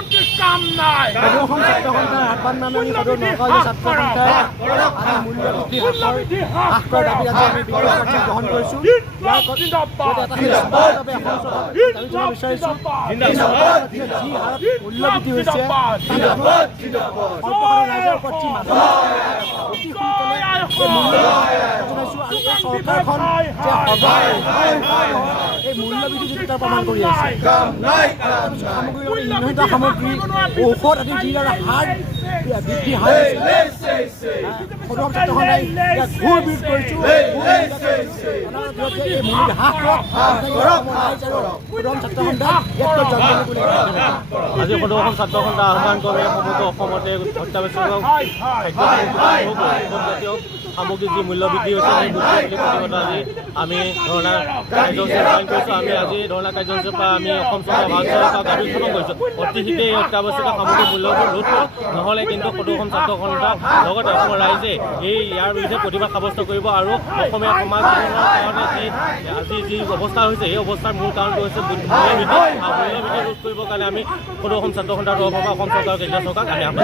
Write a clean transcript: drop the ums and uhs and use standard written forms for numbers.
মুখ্যমন্ত্ৰীৰ কাম নাই অসম ছাত্ৰ সন্থাৰ আহ্বান নামে আমি সদৌ নগাঁও ছাত্ৰ সন্থাই আমি মূল্য বৃদ্ধি হ্ৰাস কৰাৰ দাবী আজি আমি বিক্ষোভ কাৰ্যসূচী গ্ৰহণ কৰিছোঁ। ইয়াৰ বাবে অসম চৰকাৰক আমি জনাব বিচাৰিছোঁ যি হাৰত মূল্য বৃদ্ধি হৈছে ৰাইজৰ ওপৰত যি মানৱ অতি সোনকালে চৰকাৰখন যে সদায় এই মূল্য বৃদ্ধি যিটো তাৰ প্ৰমাণ কৰি আছে সামগ্ৰী ইন্ধন সামগ্ৰী ঔষধ আদি যিদৰে হাৰ বৃদ্ধি হাৰ সদৌ ছাত্ৰ সন্থাই ইয়াক ঘূৰ বিৰোধ কৰিছোঁ। এই মূল্য হ্ৰাস সদৌ ছাত্ৰ সন্থাই আজি সদৌ অসম ছাত্ৰ সন্থা আহ্বান কৰে সমগ্ৰ অসমতে অত্যাৱশ্যক খাদ্য সামগ্ৰী যি মূল্য বৃদ্ধি হৈছে সেই মূল্য বৃদ্ধি প্ৰতিবাদত আজি আমি ধৰ্ণা কাৰ্যসূচী পালন কৰিছোঁ। আমি আজি ধৰ্ণা কাৰ্যসূচীৰ পৰা আমি অসম চৰকাৰ ভাৰত চৰকাৰক দাবী উত্থাপন কৰিছোঁ অতি শীঘ্ৰে এই অত্যাৱশ্যক সামগ্ৰীৰ মূল্যবোৰ ৰোধ কৰক, নহ'লে কিন্তু সদৌ অসম ছাত্ৰ সন্থা লগতে অসমৰ ৰাইজে ইয়াৰ বিৰুদ্ধে প্ৰতিবাদ সাব্যস্ত কৰিব আৰু অসমীয়া সমাজৰ কাৰণে আজি যি অৱস্থা হৈছে এই অৱস্থাৰ মূল কাৰণটো হৈছে মূল্য বৃদ্ধি ৰোধ কৰিবৰ কাৰণে আমি সদৌ অসম ছাত্ৰ সন্থাৰ তৰফৰ পৰা অসম চৰকাৰ কেন্দ্ৰীয় চৰকাৰক আমি